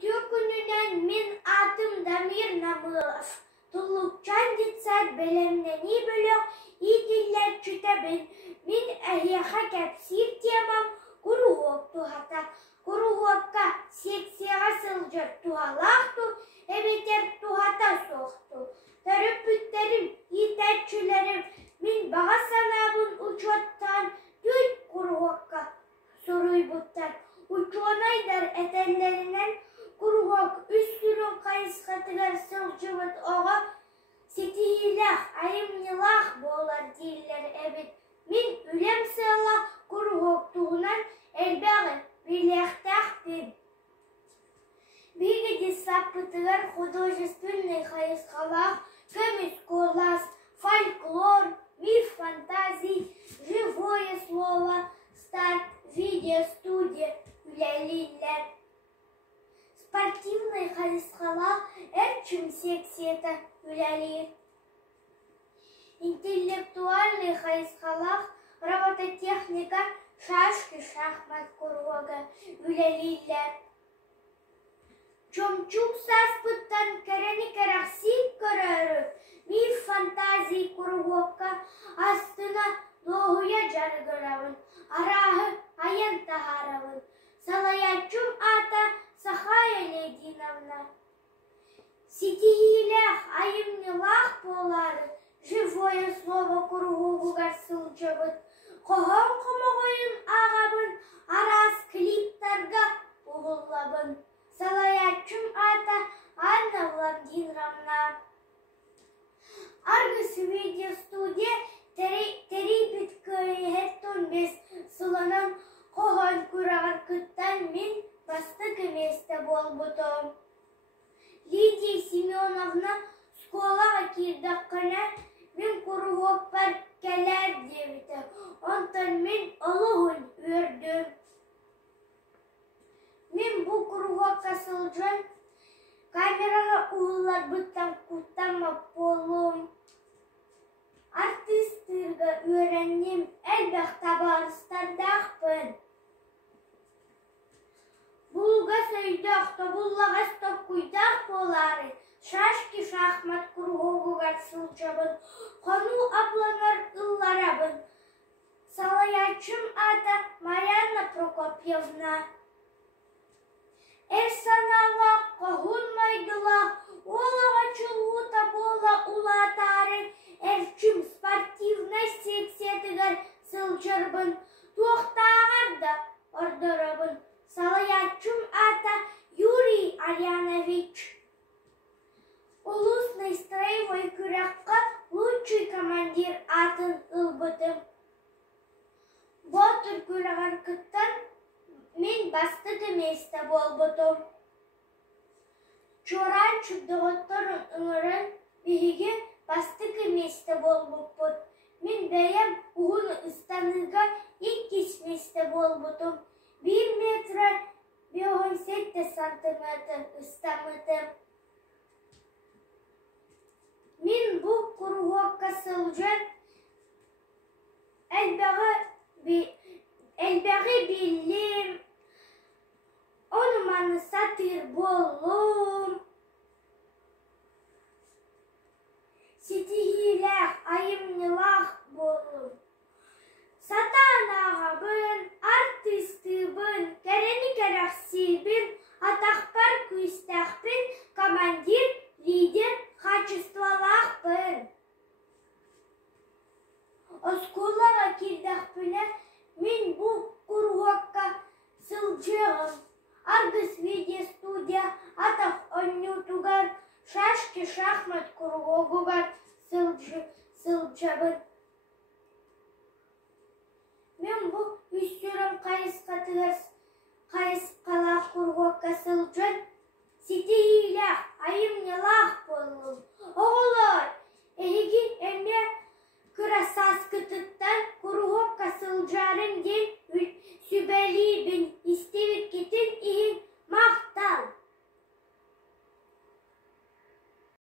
Ütü gününen min adım Damir Namılov. Tullukçan gitsen belemneni bölük, iyi diller çütebin. Min ehyeha kepsir diyemem, kuru hoktu hata. Kuru hokka seksiyara sılcır tuhalaktu, ebeter tuhata soğuktu. Tarıp bütlerim, yiğiterçülerim, min bağa sanabın uçottan, tül kuru hokka soruy buttan. Uçuanaydar etenlerinden kuru hok üstürün kayıskatıgar sılcıvıt oğa, setihilah, ayımnılah boğlar diller ebit. Min ülem sığla kuru hoktuğunan elbağın birlehtahtin. Bir gidi sapıtıgar художественный kayıskalah, kömüs kolaz, folklor, миф фантазий, живое слово, старт, видеостудия, үлелилер. Спортивный kayıskalah, erçim seksiyete үлелир. Интеллектуальный kayıskalah, робототехника, шашки, шахмат, курога, үлелилер. Чомчук саспыттан керени керахсик көрөрү, миф фантазий кургокка, астына doğuya жаргыравын, арахы аян тахаравын, салаячум ата Сахая Лединовна. Сетихилях айымнылах болары, живое слово кургогу гарсылчыбыт, кохон комогойын агабын, арас клиптарга угуллабын. Салаячым ата Анна Владимировна. Аргыс видеостудия терипит көйхеттон без сыланын кохон курагар кыттан мен бастык эместе болбутум. Лидия Семеновна школага кирдаккана мен кургокпар келер дебите. Онтан мен олугун өрдүм. Мен bu кургокка сылжан камерага уыллар быттан куттамап болум. Артистырга öğrendim, elbette barыстардақпын. Булга сөйдақ, табуллаға стопкуйдақ болары, шашки шахмат кургогугар сылжабын, қону апланар ылларабын. Салаячым ата Марьяна Прокопьевна. Эрсанала қоғынмайдыла, олаға чулута бола улатары, эрчим спортивный сексиятыгар сылчырбын, туқтағарда ордырабын. Салаячым ата Юрий Альянович. Улусный строевой күраққа лучший командир атын ылбытым. Ботыр күрағар кыттан мен бастык эместе болбутум. Чоран чуддоготторун ыңырын бириге бастык эместе болбуппут. Мен бәйем угуну ыстаныга иккисместе болбутум. 1 метр 17 сантиметр ыстамытым. Мен бу кургокка сылжан элбәғи билим, онуманы сатыр болум. Сетихилах, айымнылах болум. Сатанағабын, артистыбын, кәрені